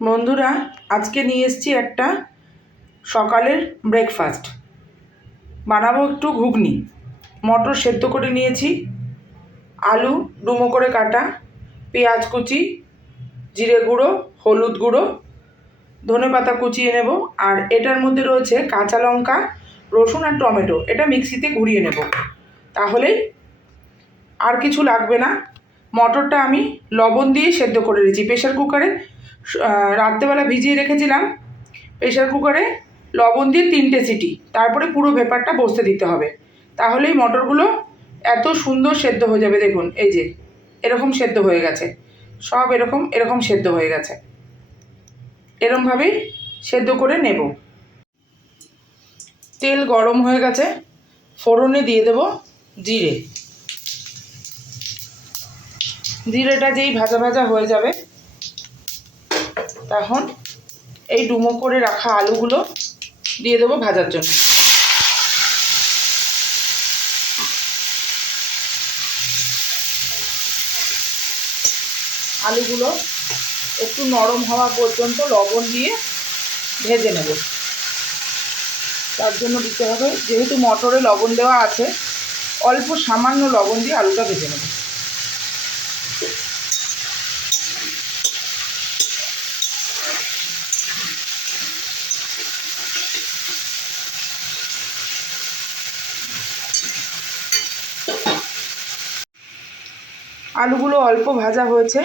বন্ধুরা, আজকে নিয়ে এসেছি একটা সকালের ব্রেকফাস্ট। বানাবো একটু ঘুগনি। মটর সেদ্ধ করে নিয়েছি, আলু ডুমো করে কাটা, পেঁয়াজ কুচি, জিরে গুঁড়ো, হলুদ গুঁড়ো, ধনেপাতা কুচিয়ে নেব। আর এটার মধ্যে রয়েছে কাঁচা লঙ্কা, রসুন আর টমেটো। এটা মিক্সিতে ঘুরিয়ে নেব, তাহলেই আর কিছু লাগবে না। মটরটা আমি লবণ দিয়ে সেদ্ধ করে নিয়েছি প্রেশার কুকারে। রাত্রেবেলা ভিজিয়ে রেখেছিলাম। প্রেশার কুকারে লবণ দিয়ে 3টে সিটি, তারপরে পুরো ভেপারটা বসতে দিতে হবে। তাহলেই মটরগুলো এত সুন্দর সেদ্ধ হয়ে যাবে। দেখুন, এই যে এরকম সেদ্ধ হয়ে গেছে, সব এরকম সেদ্ধ হয়ে গেছে। এরকমভাবেই সেদ্ধ করে নেব। তেল গরম হয়ে গেছে, ফোড়নে দিয়ে দেব জিরে। জিরেটা যেই ভাজা ভাজা হয়ে যাবে, তখন এই ডুমো করে রাখা আলুগুলো দিয়ে দেবো ভাজার জন্য। আলুগুলো একটু নরম হওয়া পর্যন্ত লবণ দিয়ে ভেজে নেব। তার জন্য দিতে হবে, যেহেতু মটরে লবণ দেওয়া আছে, অল্প সামান্য লবণ দিয়ে আলুটা ভেজে নেব। আলুগুলো অল্প ভাজা হয়েছে,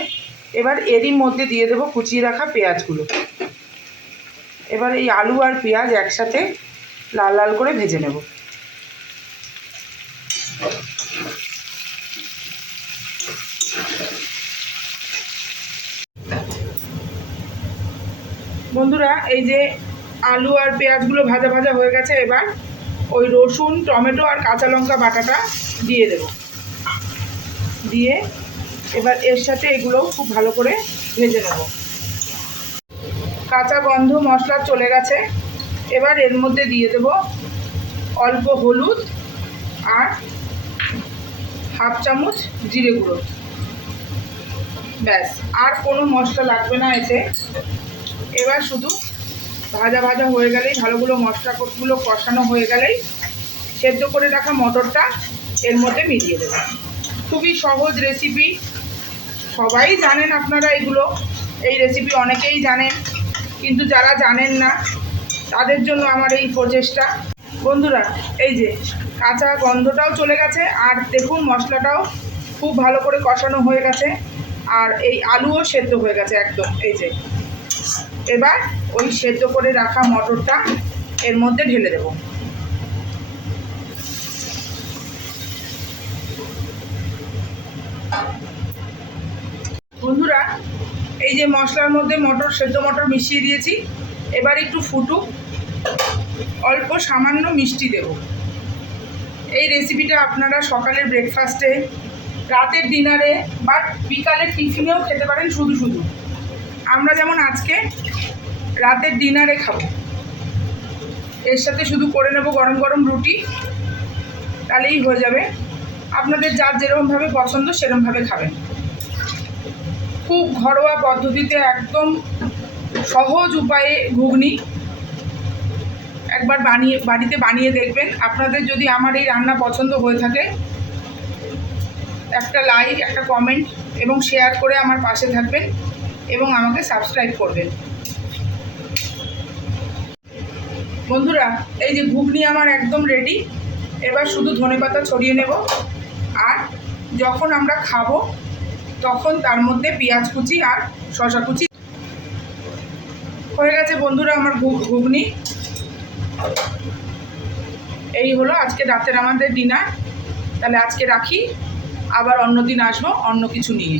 এবার এরই মধ্যে দিয়ে দেবো কুচিয়ে রাখা পেঁয়াজগুলো। এবার এই আলু আর পেঁয়াজ একসাথে লাল লাল করে ভেজে নেব। বন্ধুরা, এই যে আলু আর পেঁয়াজগুলো ভাজা ভাজা হয়ে গেছে, এবার ওই রসুন, টমেটো আর কাঁচা লঙ্কা বাটাটা দিয়ে দেব। দিয়ে এবার এর সাথে এগুলো খুব ভালো করে ভেজে নেব। কাঁচা গন্ধ মশলা চলে গেছে, এবার এর মধ্যে দিয়ে দেব অল্প হলুদ আর হাফ চামচ জিরে গুঁড়ো। ব্যাস, আর কোনো মশলা লাগবে না এতে। এবার শুধু ভাজা ভাজা হয়ে গেলেই, ভালোগুলো মশলাগুলো কষানো হয়ে গেলেই সেদ্ধ করে রাখা মটরটা এর মধ্যে মিলিয়ে দেব। খুবই সহজ রেসিপি, সবাই জানেন আপনারা এগুলো। এই রেসিপি অনেকেই জানেন, কিন্তু যারা জানেন না তাদের জন্য আমার এই প্রচেষ্টা। বন্ধুরা, এই যে কাঁচা গন্ধটাও চলে গেছে, আর দেখুন মশলাটাও খুব ভালো করে কষানো হয়ে গেছে, আর এই আলুও সেদ্ধ হয়ে গেছে একদম। এই যে এবার ওই সেদ্ধ করে রাখা মটরটা এর মধ্যে ঢেলে দেব। বন্ধুরা, এই যে মশলার মধ্যে সেদ্ধ মটর মিশিয়ে দিয়েছি। এবার একটু ফুটুক, অল্প সামান্য মিষ্টি দেব। এই রেসিপিটা আপনারা সকালের ব্রেকফাস্টে, রাতের ডিনারে বা বিকালের টিফিনেও খেতে পারেন শুধু শুধু। আমরা যেমন আজকে রাতের ডিনারে খাবো, এর সাথে শুধু করে নেব গরম গরম রুটি, তাহলেই হয়ে যাবে। আপনাদের যার যেরকমভাবে পছন্দ সেরকমভাবে খাবেন। খুব ঘরোয়া পদ্ধতিতে, একদম সহজ উপায়ে ঘুগনি একবার বাড়িতে বানিয়ে দেখবেন। আপনাদের যদি আমার এই রান্না পছন্দ হয়ে থাকে, একটা লাইক, একটা কমেন্ট এবং শেয়ার করে আমার পাশে থাকবেন এবং আমাকে সাবস্ক্রাইব করবেন। বন্ধুরা, এই যে ঘুগনি আমার একদম রেডি। এবার শুধু ধনেপাতা ছড়িয়ে নেব, আর যখন আমরা খাবো তখন তার মধ্যে পেঁয়াজ কুচি আর শসা কুচি হয়ে গেছে। বন্ধুরা, আমার ঘুগনি এই হলো আজকে রাতের আমাদের ডিনার। তাহলে আজকে রাখি, আবার অন্য দিন আসবো অন্য কিছু নিয়ে।